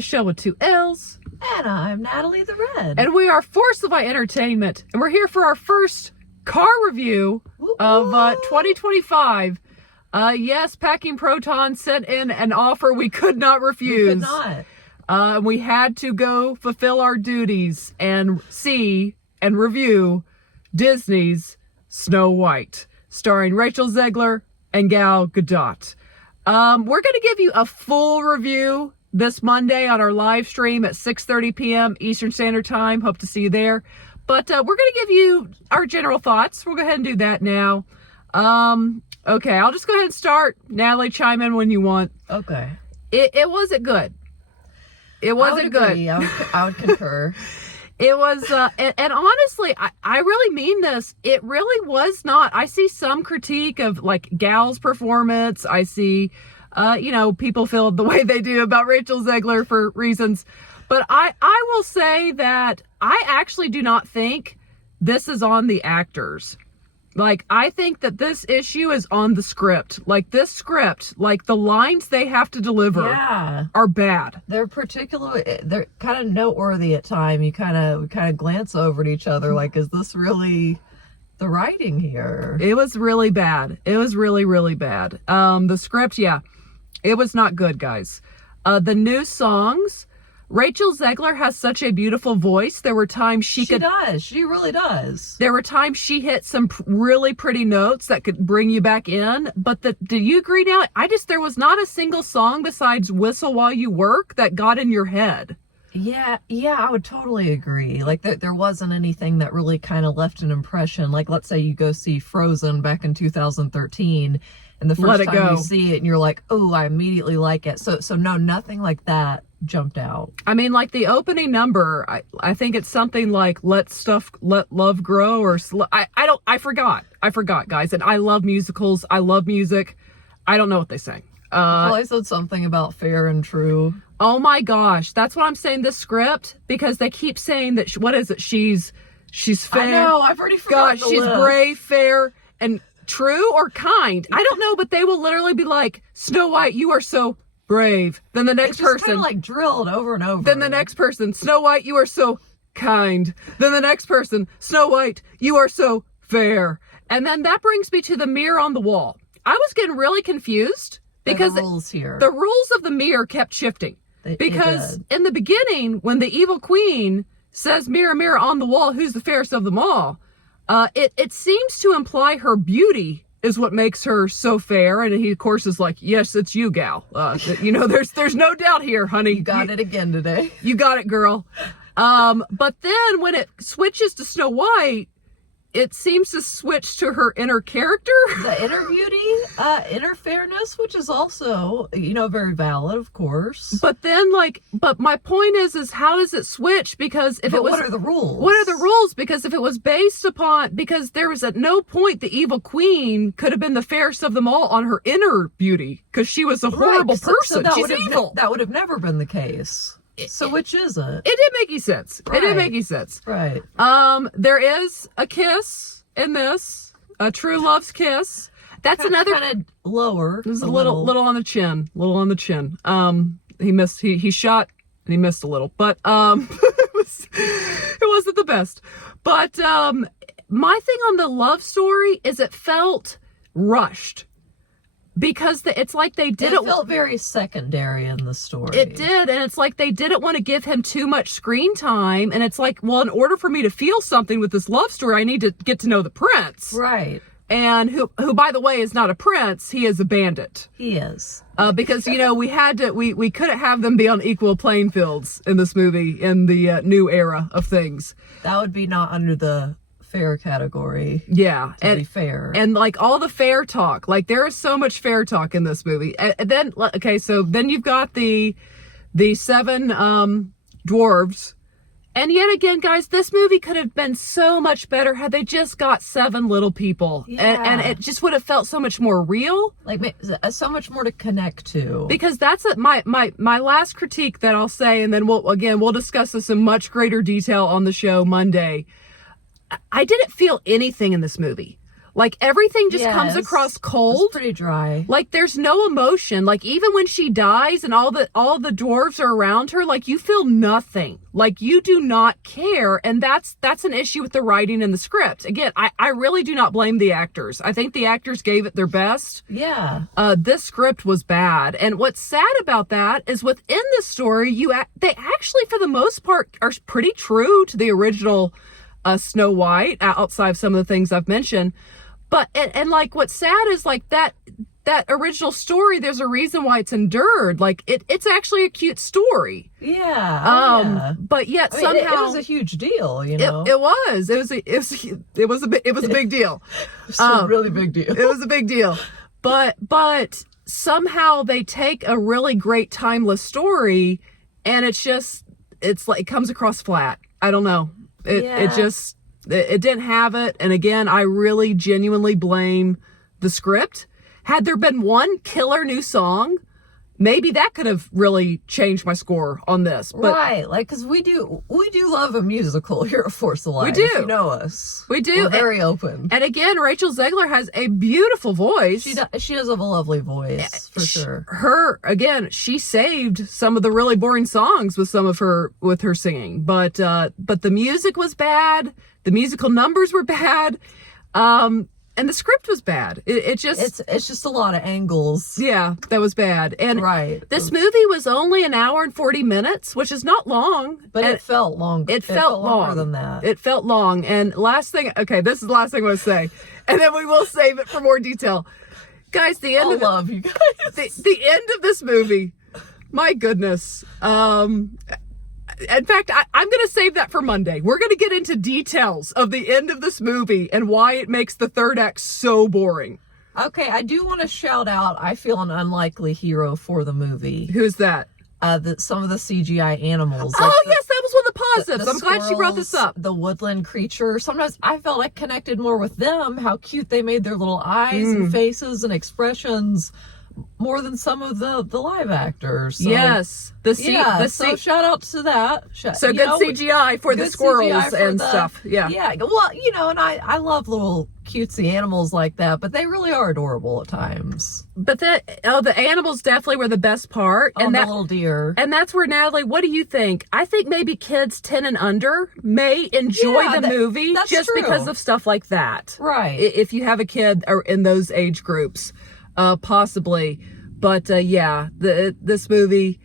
Michelle with 2 L's. And I'm Natalie the Red. And we are Force by Entertainment. And we're here for our first car review of 2025. Yes, Packing Proton sent in an offer we could not refuse. We could not. We had to go fulfill our duties and see and review Disney's Snow White, starring Rachel Zegler and Gal Gadot. We're going to give you a full review this Monday on our live stream at 6:30 p.m. Eastern Standard Time. Hope to see you there. But we're going to give you our general thoughts. We'll go ahead and do that now. Okay, I'll just go ahead and start. Natalie, chime in when you want. Okay. It wasn't good. It wasn't good. I would concur. It was, and honestly, I really mean this. It really was not. I see some critique of like Gal's performance. I see, people feel the way they do about Rachel Zegler for reasons. But I will say that I actually do not think this is on the actors. Like, I think that this issue is on the script. Like, this script, like, the lines they have to deliver are bad. They're kind of noteworthy at time. You kind of glance over at each other like, is this really the writing here? It was really bad. It was really, really bad. The script, it was not good, guys. The new songs, Rachel Zegler has such a beautiful voice. There were times she does. She really does. There were times she hit some really pretty notes that could bring you back in. But do you agree now? There was not a single song besides Whistle While You Work that got in your head. Yeah, I would totally agree. Like, there wasn't anything that really kind of left an impression. Like, let's say you go see Frozen back in 2013, and the first time you see it, and you're like, oh, I immediately like it. So no, nothing like that jumped out. I mean, like the opening number, I think it's something like let love grow, or I forgot, guys. And I love musicals. I love music. I don't know what they sing. I said something about fair and true. Oh my gosh, that's what I'm saying. This script, because they keep saying that what is it? She's fair. I know. I've already forgotten. Gosh, she's brave, fair, and true, or kind. I don't know, but they will literally be like, Snow White, you are so brave. Then the next person, kind of like drilled over and over. Then the next person, Snow White, you are so kind. Then the next person, Snow White, you are so fair. And then that brings me to the mirror on the wall. I was getting really confused because the rules here. The rules of the mirror kept shifting. Because in the beginning, when the evil queen says, mirror, mirror on the wall, who's the fairest of them all? It seems to imply her beauty is what makes her so fair. And he, of course, is like, yes, it's you, gal. There's no doubt here, honey. You got it again today. You got it, girl. But then when it switches to Snow White, it seems to switch to her inner character. The inner beauty, inner fairness, which is also, very valid, of course. But then, but my point is how does it switch? Because what are the rules? What are the rules? Because if it was based upon, because there was at no point the evil queen could have been the fairest of them all on her inner beauty, because she was a horrible person. So she's evil. That would have never been the case. So which is it? It didn't make any sense. Right. It didn't make any sense. Right. There is a kiss in this, a true love's kiss. That's another kind of lower. It was a little on the chin. Little on the chin. He missed. He shot and he missed a little, but it wasn't the best. But my thing on the love story is it felt rushed. Because it's like they didn't... It felt very secondary in the story. It did, and it's like they didn't want to give him too much screen time, and it's like, well, in order for me to feel something with this love story, I need to get to know the prince. Right. And who by the way, is not a prince, he is a bandit. He is. Because, we couldn't have them be on equal playing fields in this movie, in the new era of things. That would be not under the fair category. Yeah. To be fair. And like all the fair talk, like there is so much fair talk in this movie. And then, okay, so then you've got the 7 dwarves. And yet again, guys, this movie could have been so much better had they just got 7 little people. Yeah. And it just would have felt so much more real. Like so much more to connect to. Because that's my last critique that I'll say, and then we'll discuss this in much greater detail on the show Monday. I didn't feel anything in this movie. Like everything just comes across cold. It's pretty dry. Like there's no emotion. Like even when she dies and all the dwarves are around her, like you feel nothing. Like you do not care. And that's an issue with the writing and the script. Again, I really do not blame the actors. I think the actors gave it their best. Yeah. This script was bad. And what's sad about that is within the story, they actually for the most part are pretty true to the original Snow White, outside of some of the things I've mentioned. But, and like, what's sad is like that original story, there's a reason why it's endured. Like it's actually a cute story. Yeah. But yet somehow it was a huge deal, you know. It was a big deal. It was a really big deal. It was a big deal. But somehow they take a really great timeless story and it's like, it comes across flat. I don't know. It didn't have it. And again, I really genuinely blame the script. Had there been one killer new song, maybe that could have really changed my score on this. But right. Like, cause we do love a musical here at Force of Life. We do. You know us. We do. We're very open. And again, Rachel Zegler has a beautiful voice. She does have a lovely voice, for sure. She saved some of the really boring songs with her singing. But the music was bad. The musical numbers were bad. And the script was bad. It's just a lot of angles. Yeah, that was bad. And this movie was only an hour and 40 minutes, which is not long. But it felt long. It felt longer than that. It felt long. And this is the last thing I'm going to say. And then we will save it for more detail. Guys, the end love you guys. The end of this movie, my goodness. In fact, I'm going to save that for Monday. We're going to get into details of the end of this movie and why it makes the third act so boring. Okay, I do want to shout out, I feel an unlikely hero for the movie. Who's that? Some of the CGI animals. Yes, that was one of the positives. I'm glad she brought this up. The woodland creature. Sometimes I felt I connected more with them, how cute they made their little eyes and faces and expressions. More than some of the live actors. So, yes. So shout out to that. CGI for the squirrels and stuff. Yeah. Yeah. Well, and I love little cutesy animals like that, but they really are adorable at times. But the animals definitely were the best part. And that little deer. And that's where, Natalie, what do you think? I think maybe kids 10 and under may enjoy the movie just because of stuff like that. Right. If you have a kid or in those age groups. Possibly, but this movie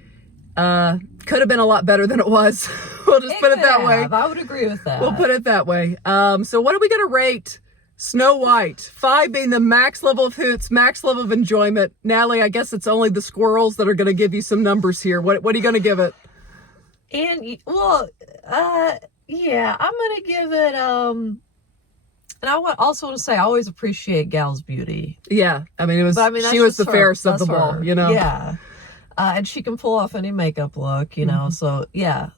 could have been a lot better than it was. We'll just put it that way. I would agree with that. We'll put it that way. So what are we going to rate Snow White? 5 being the max level of hoots, max level of enjoyment. Natalie, I guess it's only the squirrels that are going to give you some numbers here. What are you going to give it? And I'm going to give it and I also want to say I always appreciate Gal's beauty. Yeah, I mean she was the fairest of them all, Yeah, and she can pull off any makeup look, So yeah,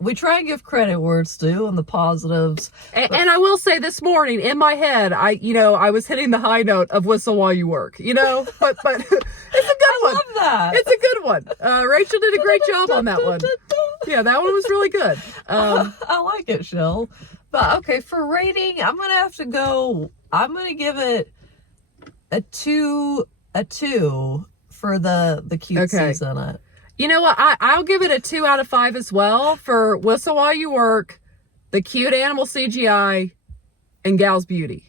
we try and give credit where it's due and the positives. And I will say this morning in my head, I was hitting the high note of "Whistle While You Work," but it's a good one. I love that. It's a good one. Rachel did a great job on that one. Yeah, that one was really good. I like it, Shell. But okay, for rating, I'm gonna give it a two for the cutesies in it. You know what? I'll give it a 2 out of 5 as well for Whistle While You Work, the cute animal CGI, and Gal's beauty.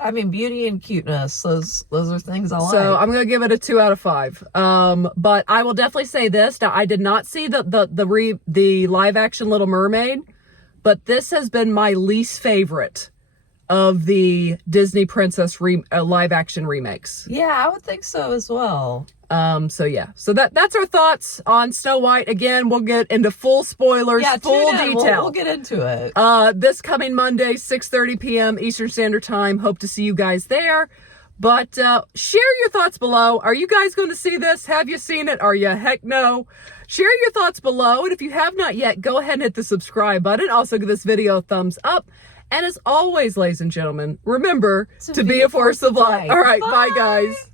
I mean, beauty and cuteness, those are things I like. So I'm gonna give it a 2 out of 5. But I will definitely say this. Now, I did not see the live action Little Mermaid. But this has been my least favorite of the Disney Princess live action remakes. Yeah, I would think so as well. So that's our thoughts on Snow White. Again, we'll get into full spoilers, full detail. We'll get into it. This coming Monday, 6:30 p.m. Eastern Standard Time. Hope to see you guys there. But share your thoughts below. Are you guys going to see this? Have you seen it? Are you? Heck no. Share your thoughts below. And if you have not yet, go ahead and hit the subscribe button. Also give this video a thumbs up. And as always, ladies and gentlemen, remember to be a force of light. All right. Bye guys.